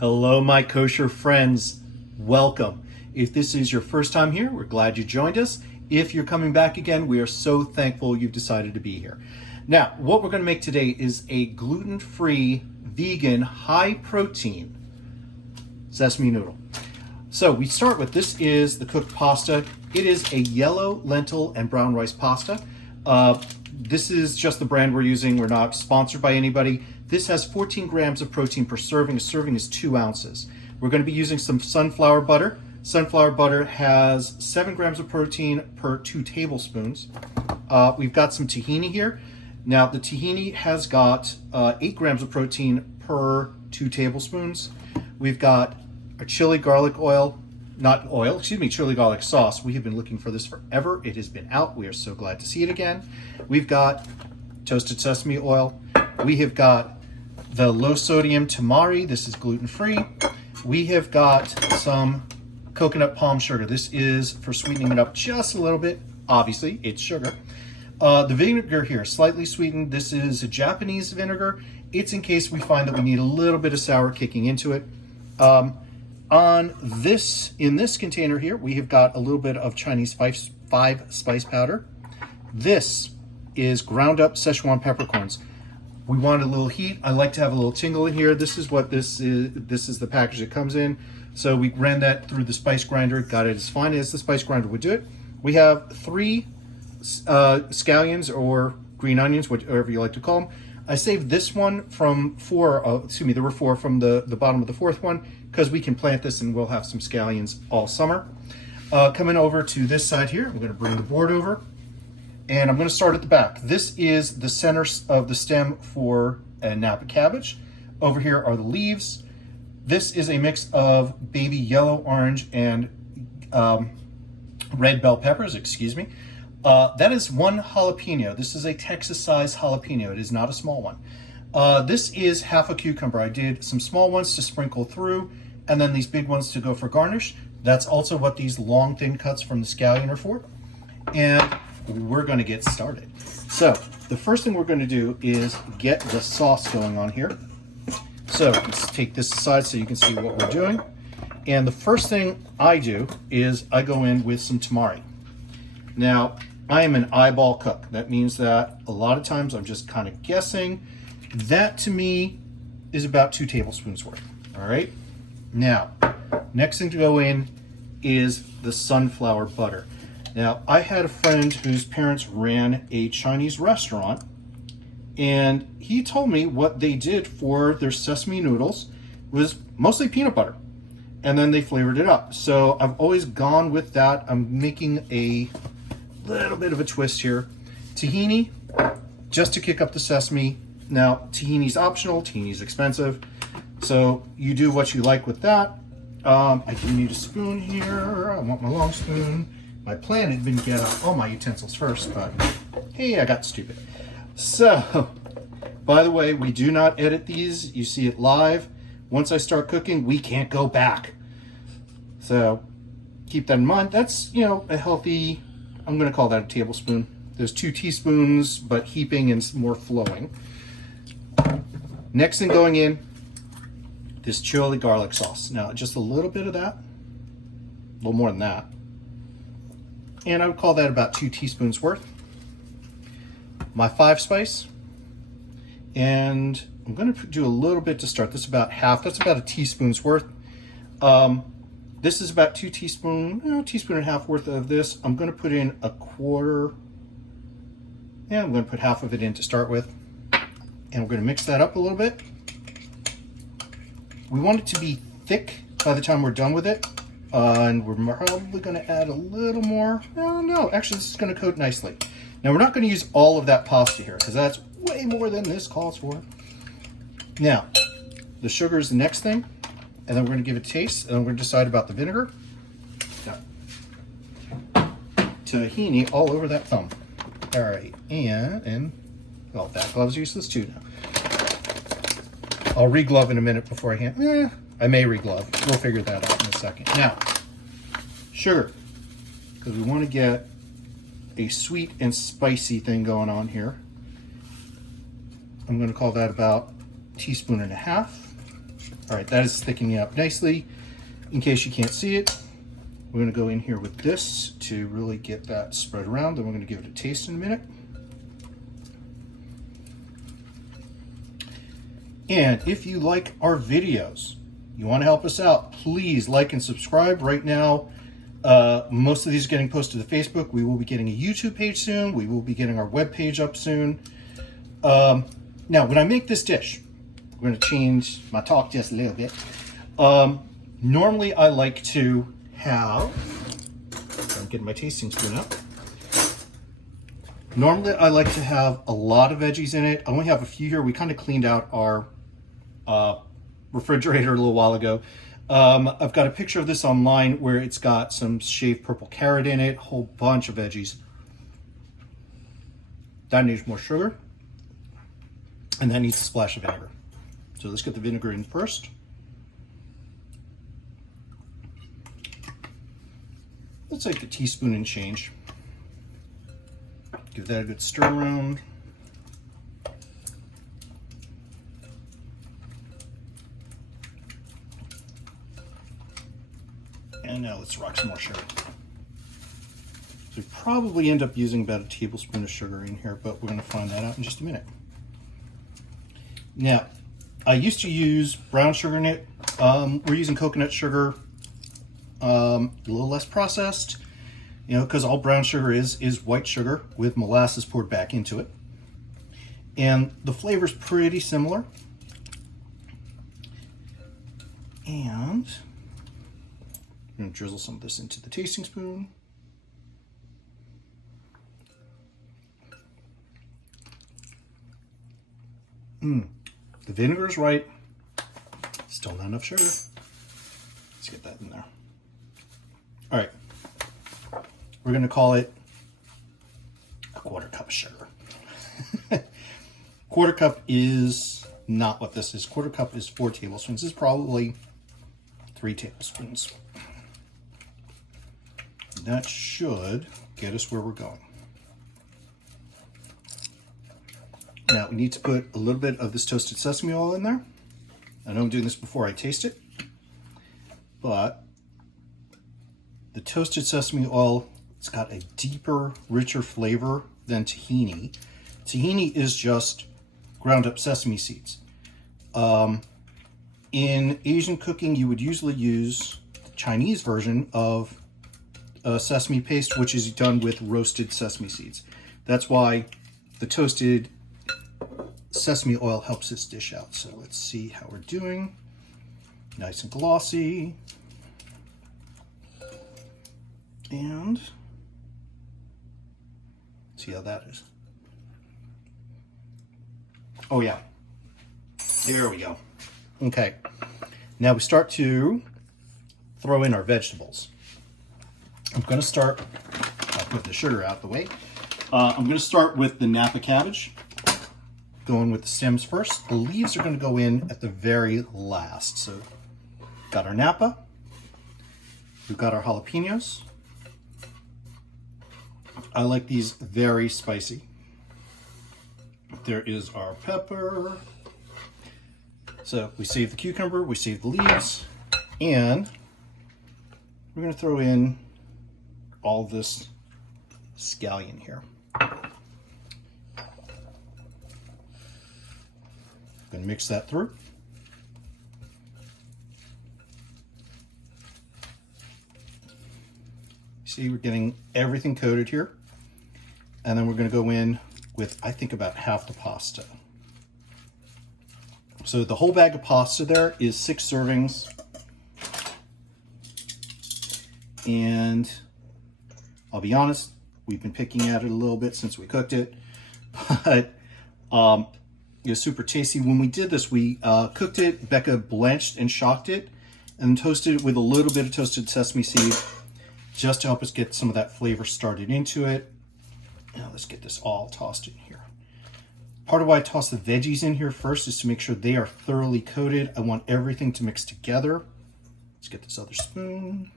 Hello, my kosher friends. Welcome. If this is your first time here, we're glad you joined us. If you're coming back again, we are so thankful you've decided to be here. Now, what we're going to make today is a gluten-free, vegan, high-protein sesame noodle. So we start with, this is the cooked pasta. It is a yellow lentil and brown rice pasta. This is just the brand we're using. We're not sponsored by anybody. This has 14 grams of protein per serving. A serving is 2 ounces. We're going to be using some sunflower butter. Sunflower butter has 7 grams of protein per 2 tablespoons. We've got some tahini here. Now the tahini has got 8 grams of protein per 2 tablespoons. We've got a chili garlic oil, chili garlic sauce. We have been looking for this forever. It has been out. We are so glad to see it again. We've got toasted sesame oil. We have got the low sodium tamari. This is gluten-free. We have got some coconut palm sugar. This is for sweetening it up just a little bit. Obviously, it's sugar. The vinegar here, slightly sweetened. This is a Japanese vinegar. It's in case we find that we need a little bit of sour kicking into it. In this container here, we have got a little bit of Chinese five spice powder. This is ground up Szechuan peppercorns. We want a little heat. I like to have a little tingle in here. This is what this is. This is the package it comes in. So we ran that through the spice grinder, got it as fine as the spice grinder would do it. We have 3 scallions or green onions, whatever you like to call them. I saved this one from there were 4 from the bottom of the 4th one, because we can plant this and we'll have some scallions all summer. Coming over to this side here, I'm going to bring the board over, and I'm going to start at the back. This is the center of the stem for a Napa cabbage. Over here are the leaves. This is a mix of baby yellow, orange, and red bell peppers, excuse me. That is 1 jalapeno. This is a Texas-sized jalapeno. It is not a small one. This is half a cucumber. I did some small ones to sprinkle through, and then these big ones to go for garnish. That's also what these long, thin cuts from the scallion are for. And we're going to get started. So the first thing we're going to do is get the sauce going on here. So let's take this aside so you can see what we're doing. And the first thing I do is I go in with some tamari. Now, I am an eyeball cook. That means that a lot of times I'm just kind of guessing. That to me is about 2 tablespoons worth. All right. Now, next thing to go in is the sunflower butter. Now, I had a friend whose parents ran a Chinese restaurant, and he told me what they did for their sesame noodles was mostly peanut butter, and then they flavored it up. So I've always gone with that. I'm making a little bit of a twist here. Tahini, just to kick up the sesame. Now, tahini's optional, tahini's expensive, so you do what you like with that. I do need a spoon here. I want my long spoon. My plan had been to get all my utensils first, but hey, I got stupid. So, by the way, we do not edit these. You see it live. Once I start cooking, we can't go back. So, keep that in mind. That's, a healthy, I'm going to call that a tablespoon. There's 2 teaspoons, but heaping and more flowing. Next thing going in, this chili garlic sauce. Now, just a little bit of that, a little more than that. And I would call that about 2 teaspoons worth. My 5 spice. And I'm going to do a little bit to start. This is about half. That's about a teaspoon's worth. This is about 2 teaspoon, teaspoon and a half worth of this. I'm going to put in a quarter. Yeah, I'm going to put half of it in to start with. And we're going to mix that up a little bit. We want it to be thick by the time we're done with it. And we're probably going to add a little more. No, actually this is going to coat nicely. Now we're not going to use all of that pasta here, because that's way more than this calls for. Now, the sugar is the next thing. And then we're going to give it a taste. And then we're going to decide about the vinegar. Tahini all over that thumb. All right, and well, that glove's useless too now. I'll re-glove in a minute before I hand. I may re-glove. We'll figure that out in a second. Now, sugar, because we want to get a sweet and spicy thing going on here. I'm going to call that about a teaspoon and a half. All right, that is thickening up nicely. In case you can't see it, we're gonna go in here with this to really get that spread around. Then we're gonna give it a taste in a minute. And if you like our videos, you want to help us out, please like and subscribe. Right now, most of these are getting posted to Facebook. We will be getting a YouTube page soon. We will be getting our web page up soon. Now, when I make this dish, we're going to change my talk just a little bit. Normally, I like to have, I'm getting my tasting spoon out. Normally, I like to have a lot of veggies in it. I only have a few here. We kind of cleaned out our refrigerator a little while ago. I've got a picture of this online where it's got some shaved purple carrot in it, a whole bunch of veggies. That needs more sugar, and that needs a splash of vinegar. So let's get the vinegar in first. Let's take a teaspoon and change. Give that a good stir around. And now let's rock some more sugar. So we probably end up using about a tablespoon of sugar in here, but we're going to find that out in just a minute. Now, I used to use brown sugar in it. We're using coconut sugar, a little less processed, you know, because all brown sugar is white sugar with molasses poured back into it. And the flavor's pretty similar. And I'm going to drizzle some of this into the tasting spoon. The vinegar is right. Still not enough sugar. Let's get that in there. All right. We're going to call it a 1/4 cup of sugar. 1/4 cup is not what this is. 1/4 cup is 4 tablespoons. This is probably 3 tablespoons. That should get us where we're going. Now we need to put a little bit of this toasted sesame oil in there. I know I'm doing this before I taste it, but the toasted sesame oil, it's got a deeper, richer flavor than tahini. Tahini is just ground up sesame seeds. In Asian cooking, you would usually use the Chinese version of sesame paste, which is done with roasted sesame seeds. That's why the toasted sesame oil helps this dish out. So let's see how we're doing. Nice and glossy. And see how that is. Oh yeah, there we go. Okay, now we start to throw in our vegetables. I'm going to start, I'll put the sugar out the way. I'm going to start with the Napa cabbage, going with the stems first. The leaves are going to go in at the very last. So got our Napa, we've got our jalapenos. I like these very spicy. There is our pepper. So we save the cucumber, we save the leaves, and we're going to throw in all this scallion here. Going to mix that through. See, we're getting everything coated here. And then we're going to go in with, I think, about half the pasta. So the whole bag of pasta there is 6 servings. And I'll be honest, we've been picking at it a little bit since we cooked it. But it's super tasty. When we did this, we cooked it, Becca blanched and shocked it, and toasted it with a little bit of toasted sesame seed just to help us get some of that flavor started into it. Now let's get this all tossed in here. Part of why I toss the veggies in here first is to make sure they are thoroughly coated. I want everything to mix together. Let's get this other spoon.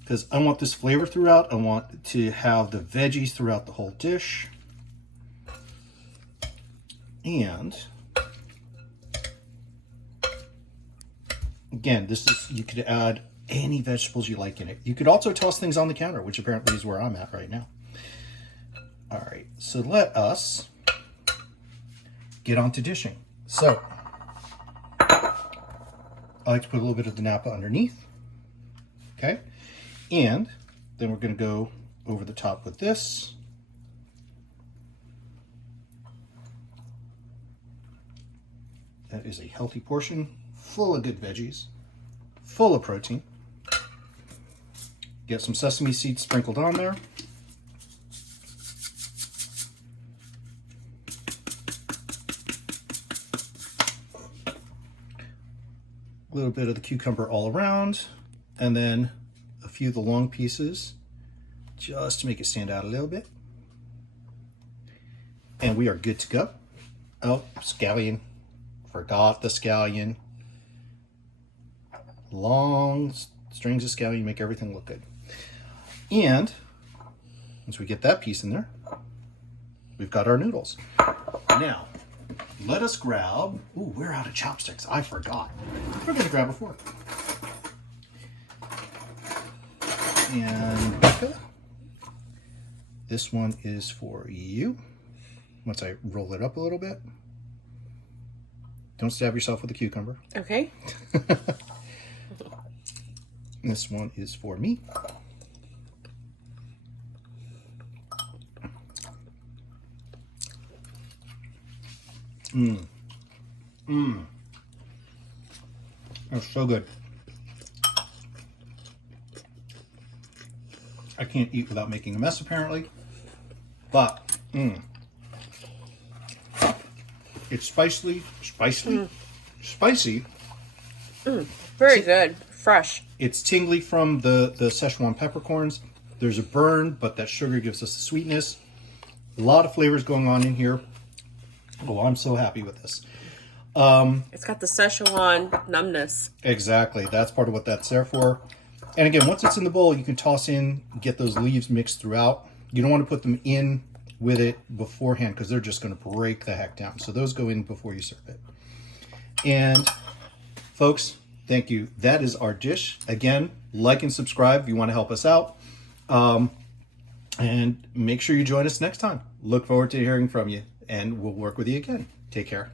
Because I want this flavor throughout. I want to have the veggies throughout the whole dish. And Again, you could add any vegetables you like in it. You could also toss things on the counter, which apparently is where I'm at right now. All right, so let us get on to dishing. So I like to put a little bit of the Napa underneath, okay? And then we're gonna go over the top with this. That is a healthy portion, full of good veggies, full of protein. Get some sesame seeds sprinkled on there. A little bit of the cucumber all around, and then a few of the long pieces just to make it stand out a little bit. And we are good to go. Oh, scallion. Forgot the scallion. Long strings of scallion make everything look good. And once we get that piece in there, we've got our noodles. Now, let us grab, ooh, we're out of chopsticks. I forgot. We're gonna grab a fork. And Becca, this one is for you. Once I roll it up a little bit. Don't stab yourself with a cucumber. Okay. This one is for me. That's so good. I can't eat without making a mess, apparently. But, it's spicy. Very good. Fresh. It's tingly from the Szechuan peppercorns. There's a burn, but that sugar gives us the sweetness. A lot of flavors going on in here. Oh, I'm so happy with this. It's got the Szechuan numbness. Exactly. That's part of what that's there for. And again, once it's in the bowl, you can toss in, get those leaves mixed throughout. You don't want to put them in with it beforehand because they're just going to break the heck down. So those go in before you serve it. And folks, thank you. That is our dish. Again, like and subscribe if you want to help us out. And make sure you join us next time. Look forward to hearing from you, and we'll work with you again. Take care.